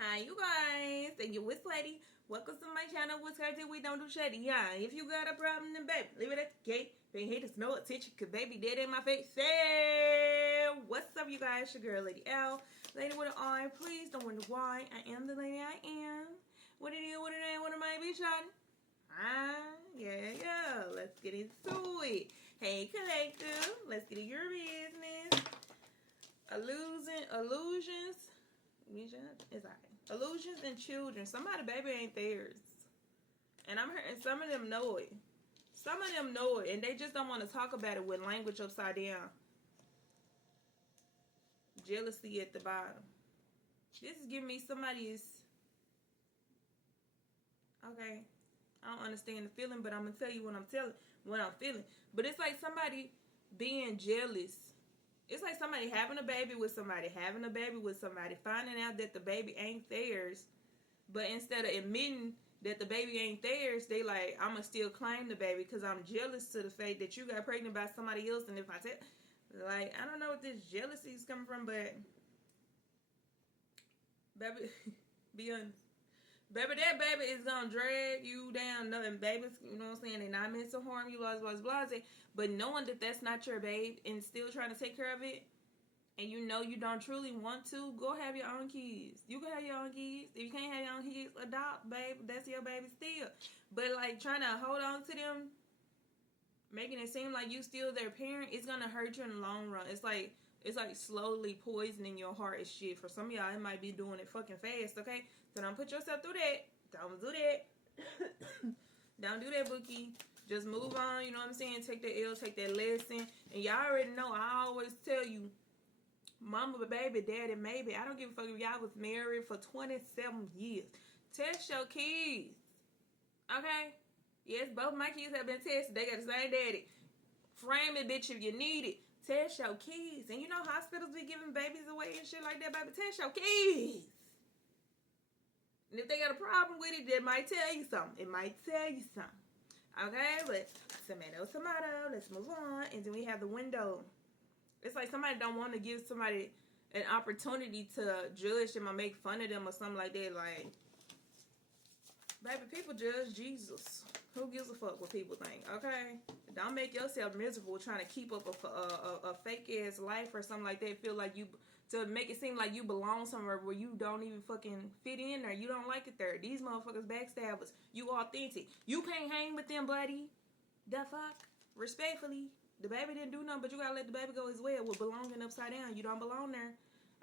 Hi you guys, and you with Lady. Welcome to my channel. What's crazy? We don't do shady. Yeah, if you got a problem, then baby, leave it at the gate. They hate us no attention, cause baby dead in my face. Say what's up, you guys? Your girl Lady L, Lady with an R. Please don't wonder why. I am the lady I am. What it is, what it ain't, what am I be shot? Yeah. Let's get into it. Hey collective, let's get in your business. Illusions. It's alright. Illusions and children. Somebody baby ain't theirs. And I'm hearing some of them know it. Some of them know it and they just don't want to talk about it with language upside down. Jealousy at the bottom. This is giving me somebody's okay. I don't understand the feeling, but I'm gonna tell you what I'm feeling. But it's like somebody being jealous. It's like somebody having a baby with somebody, finding out that the baby ain't theirs, but instead of admitting that the baby ain't theirs, they like, I'm going to still claim the baby because I'm jealous to the fact that you got pregnant by somebody else. And if I tell, like, I don't know what this jealousy is coming from, but, baby, be honest. Baby, that baby is going to drag you down. And babies, you know what I'm saying, they're not meant to harm you, blah. But knowing that that's not your babe and still trying to take care of it, and you know you don't truly want to, go have your own kids. You can have your own kids. If you can't have your own kids, adopt, babe. That's your baby still. But, like, trying to hold on to them, making it seem like you still their parent, it's going to hurt you in the long run. It's like slowly poisoning your heart and shit. For some of y'all, it might be doing it fucking fast, okay? So don't put yourself through that. Don't do that. Don't do that, Bookie. Just move on, you know what I'm saying? Take that L, take that lesson. And y'all already know, I always tell you, mama, baby, daddy, maybe. I don't give a fuck if y'all was married for 27 years. Test your kids. Okay? Yes, both my kids have been tested. They got the same daddy. Frame it, bitch, if you need it. Test your kids. And you know hospitals be giving babies away and shit like that, baby. Test your kids. And if they got a problem with it, they might tell you something. Okay, but tomato. Let's move on. And then we have the window. It's like somebody don't want to give somebody an opportunity to judge them or make fun of them or something like that. Like, baby, people judge Jesus. Who gives a fuck what people think, okay? Don't make yourself miserable trying to keep up a fake-ass life or something like that. Feel like you, to make it seem like you belong somewhere where you don't even fucking fit in there. You don't like it there. These motherfuckers backstabbers. You authentic. You can't hang with them, buddy. The fuck? Respectfully. The baby didn't do nothing, but you gotta let the baby go as well with belonging upside down. You don't belong there,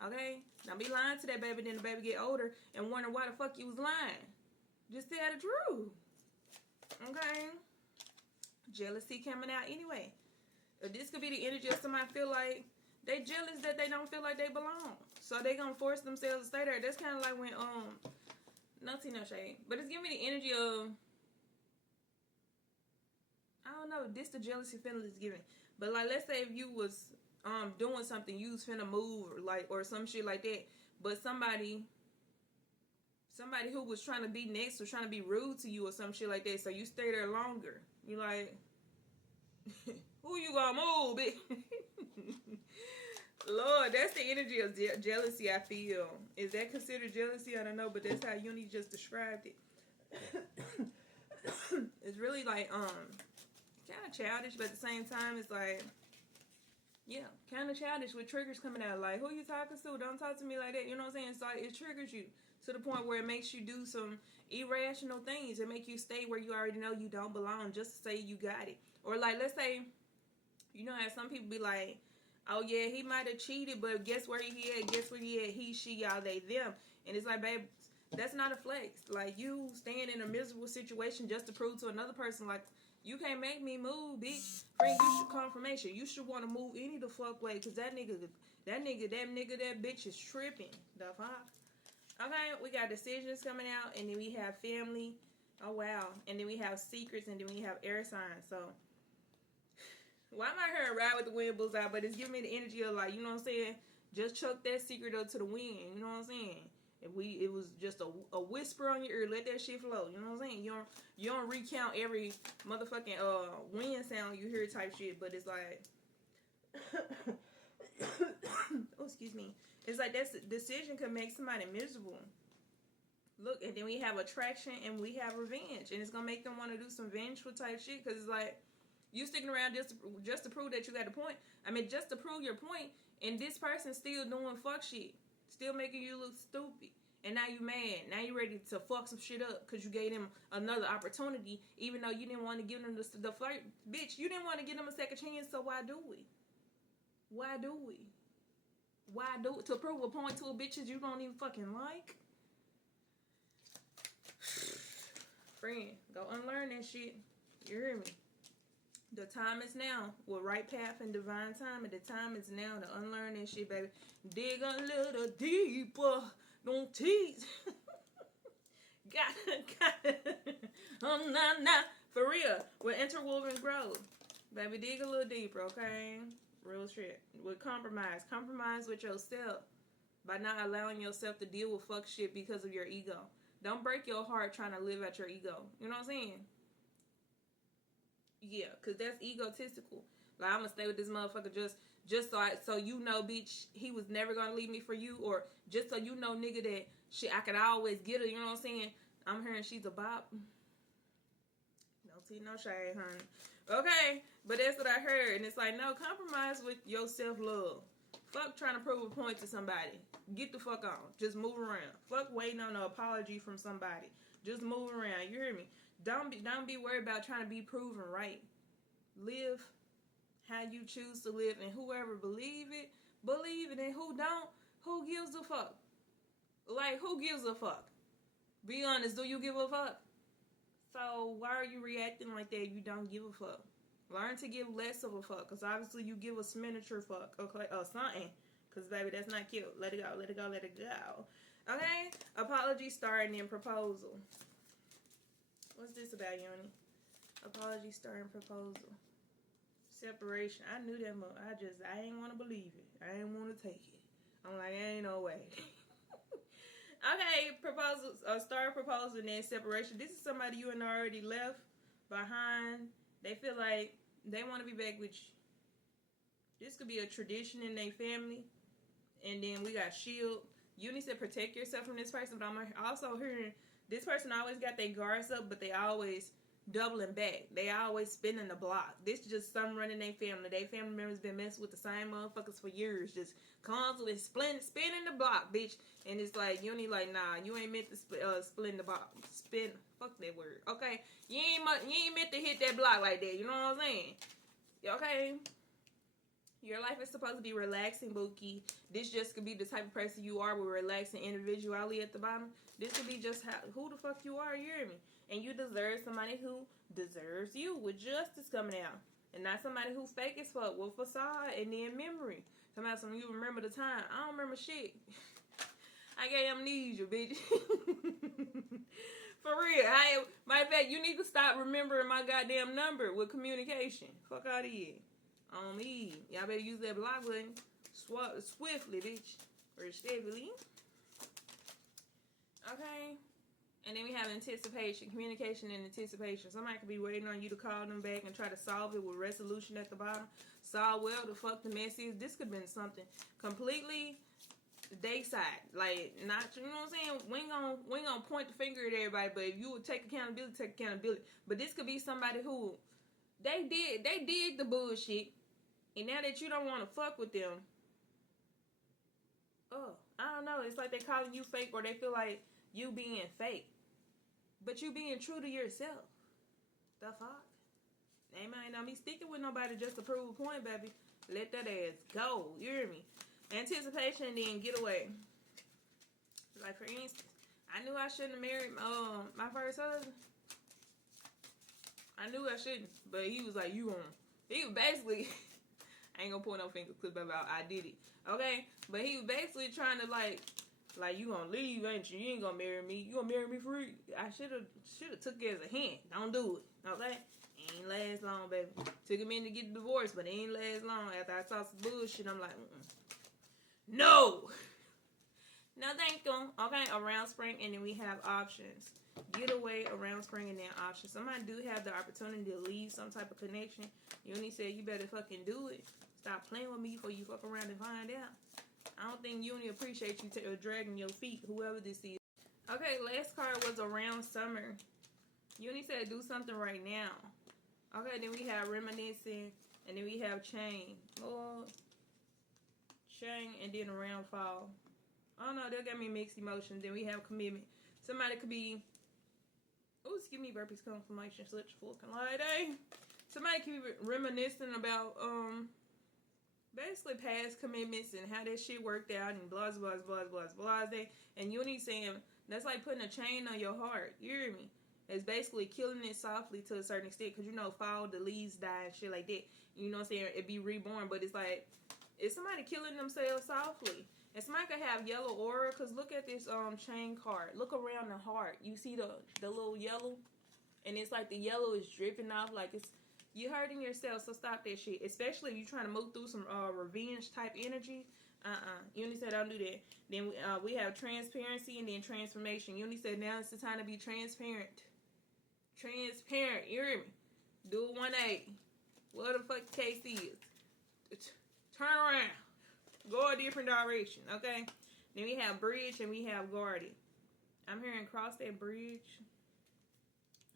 okay? Don't be lying to that baby, then the baby get older and wonder why the fuck you was lying. Just tell the truth, okay? Jealousy coming out anyway. This could be the energy of somebody feel like they jealous that they don't feel like they belong, so they gonna force themselves to stay there. That's kind of like when no shade, but it's giving me the energy of, I don't know, this the jealousy feeling is giving. But like, let's say if you was doing something, you was finna move or some shit like that, but somebody who was trying to be next or trying to be rude to you or some shit like that, so you stay there longer. You like, who you gonna move, bitch? Lord, that's the energy of jealousy I feel. Is that considered jealousy? I don't know, but that's how Uni just described it. It's really like kind of childish, but at the same time, it's like, yeah, kind of childish with triggers coming out. Like, who you talking to? Don't talk to me like that. You know what I'm saying? So it triggers you to the point where it makes you do some irrational things. It make you stay where you already know you don't belong just to say you got it. Or like, let's say, you know how some people be like, oh yeah, he might have cheated, but guess where he at? Guess where he at? He, she, y'all, they, them. And it's like, babe, that's not a flex. Like, you staying in a miserable situation just to prove to another person, like, you can't make me move, bitch. Friend, you should confirmation. You should want to move any the fuck way, because that bitch is tripping. The fuck? Okay, we got decisions coming out, and then we have family. Oh, wow. And then we have secrets, and then we have air signs. So, why am I here to ride with the wind bullseye? But it's giving me the energy of, like, you know what I'm saying? Just chuck that secret up to the wind. You know what I'm saying? If it was just a whisper on your ear, let that shit flow. You know what I'm saying? You don't recount every motherfucking wind sound you hear type shit, but it's like, oh, excuse me. It's like that decision could make somebody miserable. Look, and then we have attraction and we have revenge. And it's going to make them want to do some vengeful type shit. Because it's like, you sticking around just to prove that you got a point. I mean, just to prove your point. And this person's still doing fuck shit. Still making you look stupid. And now you mad. Now you ready to fuck some shit up because you gave them another opportunity, even though you didn't want to give them the flirt. Bitch, you didn't want to give them a second chance, so why do we? Why do we? Why do it? To prove a point to a bitches you don't even fucking like? Friend, go unlearn that shit. You hear me? The time is now. With right path and divine time, and the time is now to unlearn that shit, baby. Dig a little deeper. Don't tease. Got it. Nah. For real. With interwoven growth. Baby, dig a little deeper, okay? Real shit. With compromise. Compromise with yourself. By not allowing yourself to deal with fuck shit because of your ego. Don't break your heart trying to live at your ego. You know what I'm saying? Yeah, because that's egotistical. Like, I'm going to stay with this motherfucker just so you know, bitch, he was never going to leave me for you. Or just so you know, nigga, that shit, I could always get her. You know what I'm saying? I'm hearing she's a bop. Don't see no shade, honey. Okay, but that's what I heard. And it's like, no, compromise with your self-love. Fuck trying to prove a point to somebody. Get the fuck on. Just move around. Fuck waiting on an apology from somebody. Just move around. You hear me? Don't be worried about trying to be proven right. Live how you choose to live, and whoever believe it, and who don't, who gives a fuck? Like, who gives a fuck? Be honest, do you give a fuck? So why are you reacting like that? You don't give a fuck. Learn to give less of a fuck, because obviously you give a miniature fuck, okay, or something, because baby, that's not cute. Let it go, let it go, let it go. Okay? Apology, starting, and proposal. What's this about, Yoni? Apology, starting, proposal. Separation. I knew that much. I ain't want to believe it. I ain't want to take it. I'm like, ain't no way. Okay, proposals, start proposal and then separation. This is somebody you and already left behind. They feel like they want to be back with you. This could be a tradition in their family. And then we got shield. You need to protect yourself from this person. But I'm also hearing this person always got their guards up, but they always doubling back. They always spinning the block. This is just some running their family. Their family members been messing with the same motherfuckers for years. Just constantly spinning the block, bitch. And it's like, you need like, nah, you ain't meant to spin the block. Fuck that word. Okay? You ain't meant to hit that block like that. You know what I'm saying? Okay? Your life is supposed to be relaxing, Bookie. This just could be the type of person you are with relaxing individuality at the bottom. This could be just who the fuck you are, you hear me? And you deserve somebody who deserves you with justice coming out. And not somebody who fake as fuck with facade and then memory. Somebody you remember the time. I don't remember shit. I got amnesia, bitch. For real. Matter of fact, you need to stop remembering my goddamn number with communication. Fuck out of here. On me. Y'all better use that block button swiftly, bitch. Or steadily. Okay. And then we have anticipation. Communication and anticipation. Somebody could be waiting on you to call them back and try to solve it with resolution at the bottom. Solve well the fuck the mess is. This could have been something completely day side. Like, not, you know what I'm saying? We ain't gonna point the finger at everybody, but if you would take accountability, take accountability. But this could be somebody who they did the bullshit. And now that you don't want to fuck with them, I don't know. It's like they calling you fake, or they feel like you being fake. But you being true to yourself. The fuck? They might not be sticking with nobody just to prove a point, baby. Let that ass go. You hear me? Anticipation, then get away. Like, for instance, I knew I shouldn't have married my first husband. I knew I shouldn't. But he was like, you won't. He was basically... I ain't gonna point no fingers because I did it. Okay? But he was basically trying to like you gonna leave, ain't you? You ain't gonna marry me. You gonna marry me free. I should have took it as a hint. Don't do it. Okay? Ain't last long, baby. Took a minute to get divorced, but it ain't last long. After I saw some bullshit, I'm like, no! No, thank you. Okay, around spring, and then we have options. Get away, around spring, and then options. Somebody do have the opportunity to leave some type of connection. Uni said, you better fucking do it. Stop playing with me before you fuck around and find out. I don't think Uni appreciates you dragging your feet, whoever this is. Okay, last card was around summer. Uni said do something right now. Okay, then we have reminiscing, and then we have change. Lord. Change, and then around fall. I don't know, they'll get me mixed emotions. Then we have commitment. Somebody could be, oh, excuse me, burpees confirmation, such fucking lady. Somebody could be reminiscing about, basically past commitments and how that shit worked out and blah, blah, blah, blah, blah, blah. And you need saying, that's like putting a chain on your heart. You hear me? It's basically killing it softly to a certain extent. Because, you know, fall, the leaves die and shit like that. You know what I'm saying? It be reborn. But it's like, it's somebody killing themselves softly. And somebody could have yellow aura. Because look at this chain card. Look around the heart. You see the little yellow? And it's like the yellow is dripping off. Like it's, you hurting yourself. So stop that shit. Especially if you're trying to move through some revenge type energy. Uni said don't do that. Then we have transparency and then transformation. Uni said now it's the time to be transparent. Transparent. You hear me? Do a 180. What the fuck the case is. Turn around. Go a different direction. Okay? Then we have bridge and we have guarded. I'm hearing cross that bridge.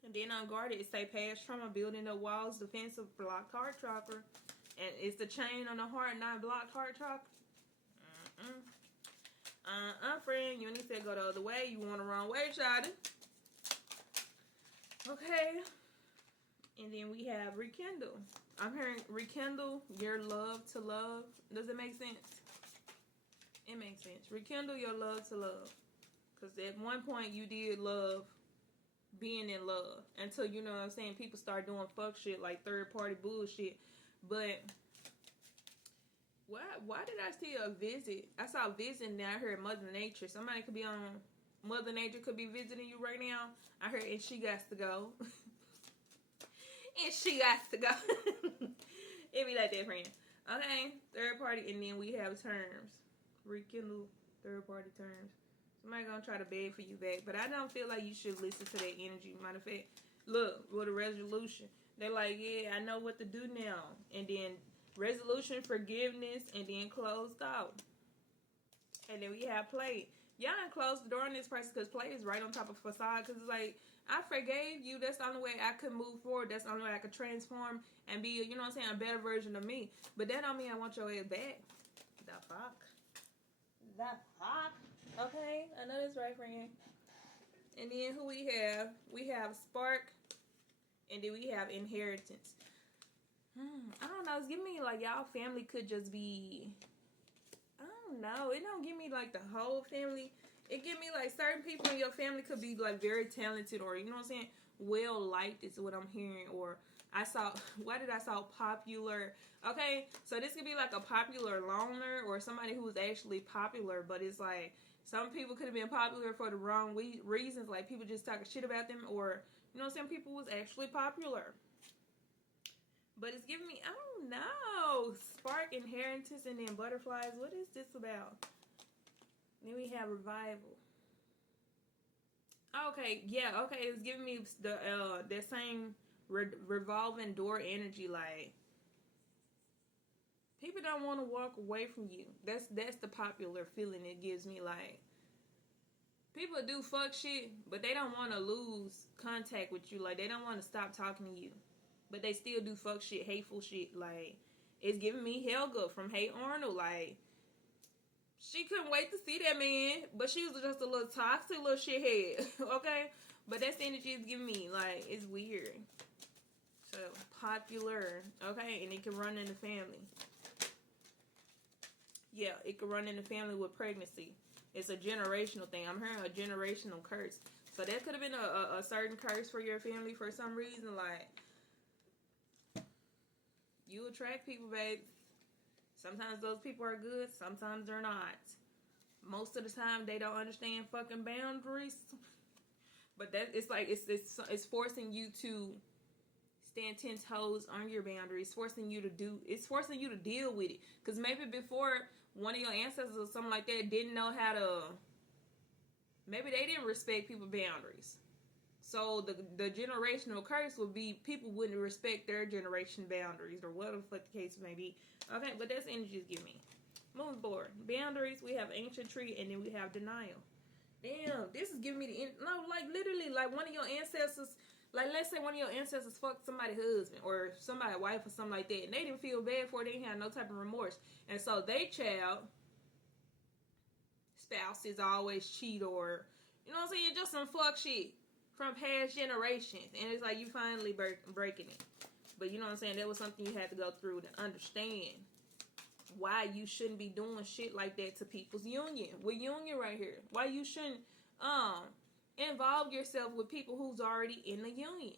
And then on guarded, it say past trauma, building up walls, defensive, blocked heart chakra. And it's the chain on the heart, not blocked heart chakra. Friend, you need to go the other way. You want the wrong way, shawty. Okay. And then we have rekindle. I'm hearing rekindle your love to love. Does it make sense? It makes sense. Rekindle your love to love. Because at one point you did love being in love. Until, you know what I'm saying, people start doing fuck shit like third party bullshit. But why did I see a visit? I saw visiting now. I heard Mother Nature. Somebody could be on, Mother Nature could be visiting you right now. I heard, and she got to go. And she got to go. It be like that, friend. Okay, third party, and then we have terms. Rekindle third party terms. Somebody gonna try to beg for you back, but I don't feel like you should listen to that energy. Matter of fact, look, with a resolution. They're like, yeah, I know what to do now. And then resolution, forgiveness, and then closed out. And then we have play. Y'all ain't closed the door on this person because play is right on top of facade. Because it's like, I forgave you. That's the only way I could move forward. That's the only way I could transform and be, you know what I'm saying, a better version of me. But that don't mean I want your ass back. The fuck? The fuck? Okay, I know that's right, friend. And then who we have? We have spark. And then we have inheritance. I don't know. It's giving me like y'all family could just be, I don't know. It don't give me like the whole family. It give me like certain people in your family could be like very talented, or you know what I'm saying, well liked is what I'm hearing. Or I saw, why did I saw popular? Okay, so this could be like a popular loner or somebody who was actually popular, but it's like some people could have been popular for the wrong reasons. Like people just talking shit about them, or you know what I'm saying, people was actually popular. But it's giving me, I don't know, spark, inheritance, and then butterflies. What is this about? Then we have revival. Okay, yeah, okay. It's giving me the that same revolving door energy. Like people don't want to walk away from you. That's the popular feeling it gives me. Like people do fuck shit, but they don't want to lose contact with you. Like they don't want to stop talking to you. But they still do fuck shit, hateful shit. Like, it's giving me Helga from Hey Arnold. Like, she couldn't wait to see that man. But she was just a little toxic little shithead. Okay? But that's the energy it's giving me. Like, it's weird. So, popular. Okay? And it can run in the family. Yeah, it can run in the family with pregnancy. It's a generational thing. I'm hearing a generational curse. So, that could have been a certain curse for your family for some reason. Like, you attract people, babe. Sometimes those people are good. Sometimes they're not. Most of the time, they don't understand fucking boundaries. But that it's like it's forcing you to stand 10 toes on your boundaries. It's forcing you to deal with it. Because maybe before one of your ancestors or something like that didn't know how to. Maybe they didn't respect people's boundaries. So the generational curse would be people wouldn't respect their generation boundaries or whatever the case may be. Okay, but that's energy give me. Moving forward. Boundaries, we have ancient tree, and then we have denial. Damn, this is giving me no, like literally, like one of your ancestors, like let's say one of your ancestors fucked somebody's husband or somebody's wife or something like that, and they didn't feel bad for it, they didn't have no type of remorse, and so they child spouses always cheat or you know what I'm saying, just some fuck shit from past generations, and it's like you finally breaking it. But you know what I'm saying, that was something you had to go through to understand why you shouldn't be doing shit like that to people's union. We're union right here. Why you shouldn't involve yourself with people who's already in the union.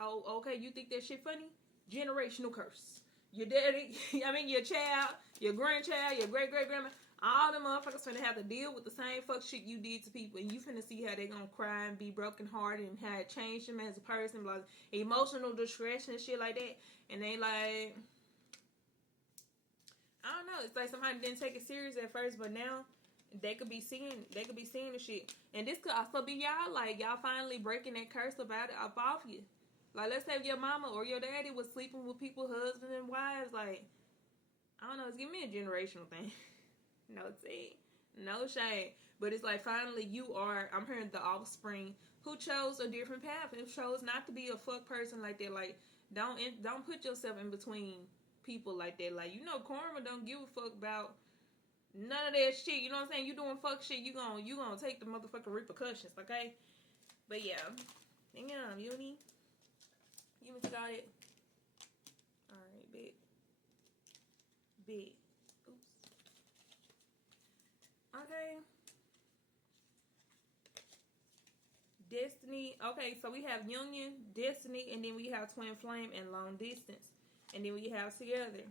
Oh, okay, you think that shit funny? Generational curse. Your daddy, I mean your child, your grandchild, your great-great-grandma, all them motherfuckers finna have to deal with the same fuck shit you did to people, and you finna see how they gonna cry and be brokenhearted and how it changed them as a person, like emotional distress and shit like that. And they like, I don't know. It's like somebody didn't take it serious at first, but now they could be seeing the shit. And this could also be y'all, like y'all finally breaking that curse about it up off you. Like let's say if your mama or your daddy was sleeping with people's husbands and wives, like I don't know, it's giving me a generational thing. No tea, no shade, but it's like finally you are. I'm hearing the offspring who chose a different path and chose not to be a fuck person like that. Like don't put yourself in between people like that. Like you know, karma don't give a fuck about none of that shit. You know what I'm saying? You doing fuck shit, you gonna take the motherfucking repercussions, okay? But yeah, hang on, Uni got it. All right, big. Oops. Okay. Destiny. Okay, so we have union, destiny, and then we have twin flame and long distance, and then we have together.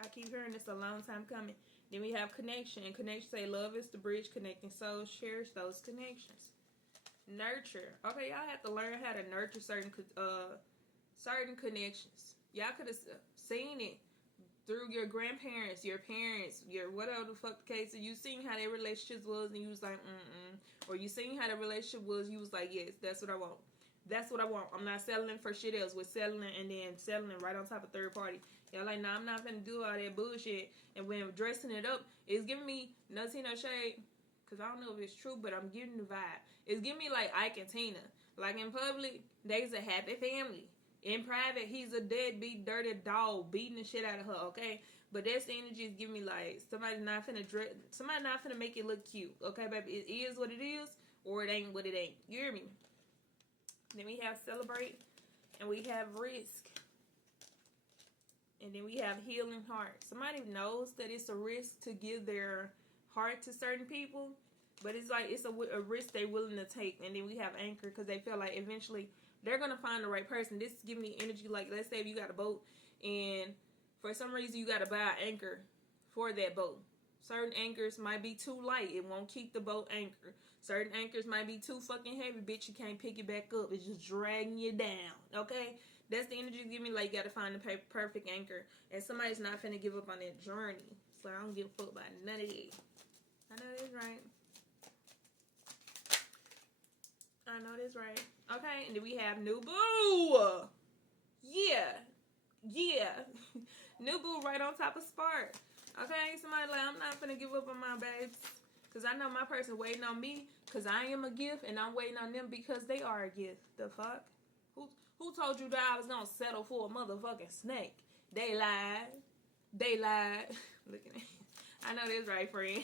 I keep hearing this a long time coming. Then we have connection, and connection say love is the bridge connecting souls. Cherish those connections. Nurture. Okay, y'all have to learn how to nurture certain connections. Y'all could have seen it through your grandparents, your parents, your whatever the fuck the case. You seen how their relationships was, and you was like, or you seen how the relationship was, you was like, yes, that's what I want. That's what I want. I'm not settling for shit else. We're settling and then settling right on top of third party. Y'all like, nah, I'm not finna do all that bullshit. And when dressing it up, it's giving me no tea, no shade. Because I don't know if it's true, but I'm getting the vibe. It's giving me like Ike and Tina. Like in public, they's a happy family. In private, he's a deadbeat, dirty dog beating the shit out of her, okay? But that's the energy is giving me like somebody not finna make it look cute, okay, baby? It is what it is, or it ain't what it ain't. You hear me? Then we have celebrate, and we have risk, and then we have healing heart. Somebody knows that it's a risk to give their heart to certain people, but it's like it's a risk they're willing to take. And then we have anchor because they feel like eventually they're gonna find the right person. This is giving me energy like, let's say if you got a boat and for some reason you gotta buy an anchor for that boat. Certain anchors might be too light, it won't keep the boat anchored. Certain anchors might be too fucking heavy, bitch, you can't pick it back up. It's just dragging you down, okay? That's the energy giving me, like, you gotta find the perfect anchor. And somebody's not finna give up on that journey. So I don't give a fuck about none of that. I know that's right. I know that's right. Okay, and then we have new boo. Yeah. New boo right on top of spark. Okay, somebody like, I'm not finna give up on my babes. Because I know my person waiting on me because I am a gift, and I'm waiting on them because they are a gift. The fuck? Who told you that I was going to settle for a motherfucking snake? They lied. Look at me. I know this right, friend.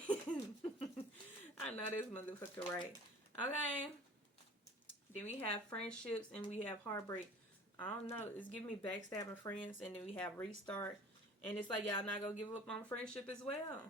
I know this motherfucker right. Okay. Then we have friendships and we have heartbreak. I don't know. It's giving me backstabbing friends, and then we have restart. And it's like y'all not going to give up on friendship as well.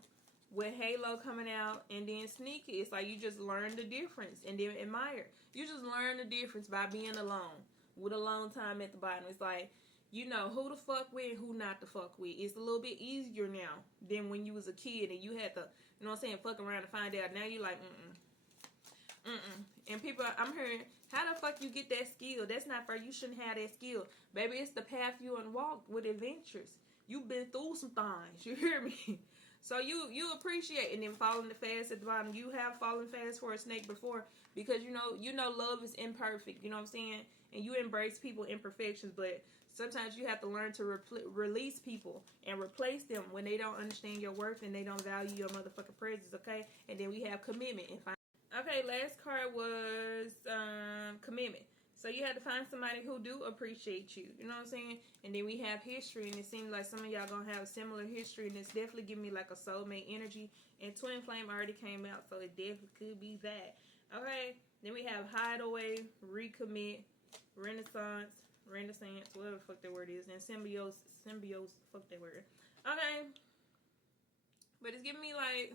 With Halo coming out and then Sneaky, it's like you just learn the difference and then admire. You just learn the difference by being alone with alone time at the bottom. It's like, you know who to fuck with and who not to fuck with. It's a little bit easier now than when you was a kid and you had to, you know what I'm saying, fuck around and find out. Now you like, And people, I'm hearing, how the fuck you get that skill? That's not fair. You shouldn't have that skill. Baby, it's the path you unwalk with adventures. You've been through some things. You hear me? So you appreciate, and then falling fast at the bottom. You have fallen fast for a snake before because you know love is imperfect. You know what I'm saying? And you embrace people imperfections, but Sometimes you have to learn to release people and replace them when they don't understand your worth and they don't value your motherfucking presence, okay? And then we have commitment. Okay, last card was commitment. So you had to find somebody who do appreciate you. You know what I'm saying? And then we have history, and it seems like some of y'all gonna have a similar history, and it's definitely giving me like a soulmate energy. And twin flame already came out, so it definitely could be that. Okay. Then we have hideaway, recommit, renaissance, whatever the fuck that word is, and symbiosis, fuck that word. Okay. But it's giving me like,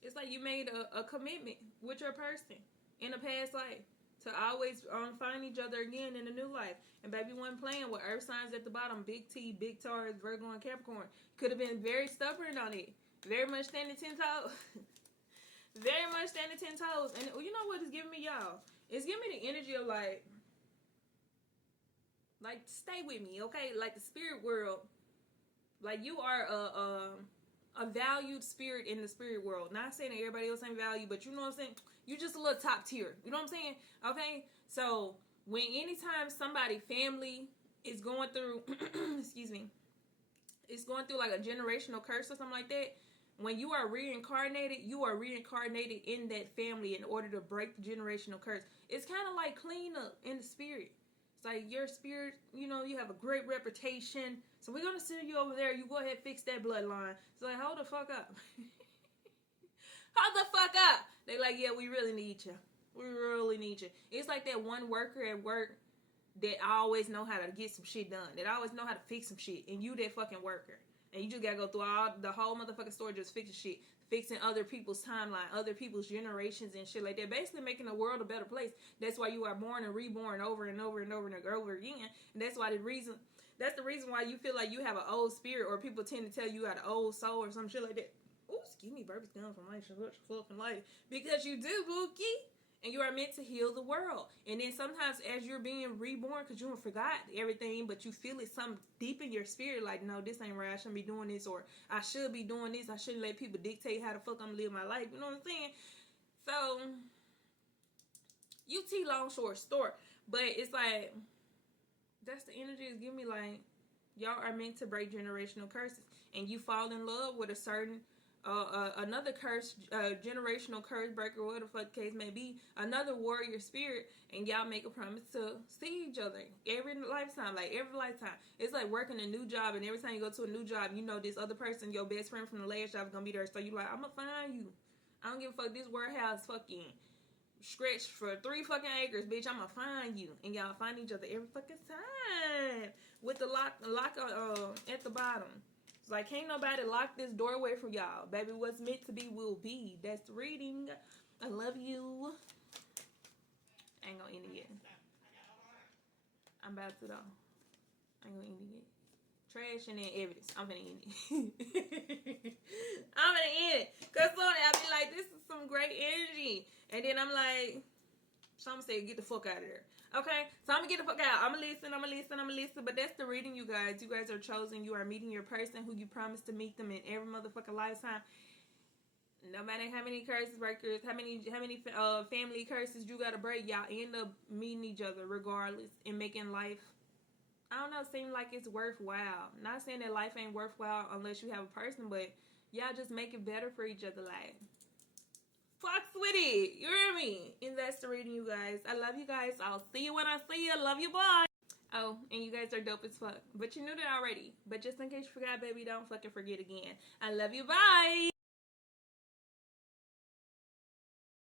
it's like you made a commitment with your person in a past life to always find each other again in a new life. And baby wasn't playing with earth signs at the bottom, big T, big Taurus, Virgo, and Capricorn. Could have been very stubborn on it. Very much standing 10 toes. Very much standing 10 toes. And you know what it's giving me, y'all? It's giving me the energy of like, stay with me, okay? Like the spirit world. Like you are a valued spirit in the spirit world. Not saying that everybody else ain't valued, but you know what I'm saying? You're just a little top tier. You know what I'm saying? Okay? So when anytime somebody, family is going through, excuse me, it's going through like a generational curse or something like that, when you are reincarnated in that family in order to break the generational curse. It's kind of like cleanup in the spirit. It's like your spirit, you know, you have a great reputation. So we're going to send you over there. You go ahead, fix that bloodline. It's like, hold the fuck up. Hold the fuck up. They like, yeah, we really need you. We really need you. It's like that one worker at work that always know how to get some shit done. That always know how to fix some shit. And you that fucking worker. And you just gotta go through the whole motherfucking story just fixing shit. Fixing other people's timeline, other people's generations and shit like that. Basically making the world a better place. That's why you are born and reborn over and over and over and over again. And that's the reason why you feel like you have an old spirit, or people tend to tell you got an old soul or some shit like that. Oh, excuse me, Burpee's gone from life. She's fucking life. Because you do, Bookie. And you are meant to heal the world. And then sometimes as you're being reborn, because you forgot everything, but you feel it something deep in your spirit, like, no, this ain't right. I shouldn't be doing this, or I should be doing this. I shouldn't let people dictate how the fuck I'm going to live my life. You know what I'm saying? So, UT long short story. But it's like, that's the energy it's giving me. Like, y'all are meant to break generational curses. And you fall in love with a certain another curse, generational curse breaker, whatever the fuck the case may be, another warrior spirit, and y'all make a promise to see each other every lifetime. It's like working a new job, and every time you go to a new job, you know this other person, your best friend from the last job, is gonna be there. So you like, I'm gonna find you. I don't give a fuck. This warehouse fucking stretched for 3 fucking acres, bitch. I'm gonna find you, and y'all find each other every fucking time with the lock at the bottom. It's like, can't nobody lock this doorway for y'all. Baby, what's meant to be will be. That's the reading. I love you. I ain't gonna end it yet. I'm about to, though. I ain't gonna end it yet. Trash and then evidence. I'm gonna end it. I'm gonna end it. Because slowly I'll be like, this is some great energy. And then I'm like, some say, get the fuck out of there. Okay, so I'm gonna get the fuck out. I'm gonna listen. But that's the reading, you guys. You guys are chosen. You are meeting your person who you promised to meet them in every motherfucking lifetime. No matter how many curses breakers, how many family curses you gotta break, y'all end up meeting each other regardless and making life, I don't know, seem like it's worthwhile. Not saying that life ain't worthwhile unless you have a person, but y'all just make it better for each other. Like, fucks with it. You hear me? And that's the reading, you guys. I love you guys. I'll see you when I see you. Love you. Bye. Oh, and you guys are dope as fuck. But you knew that already. But just in case you forgot, baby, don't fucking forget again. I love you. Bye.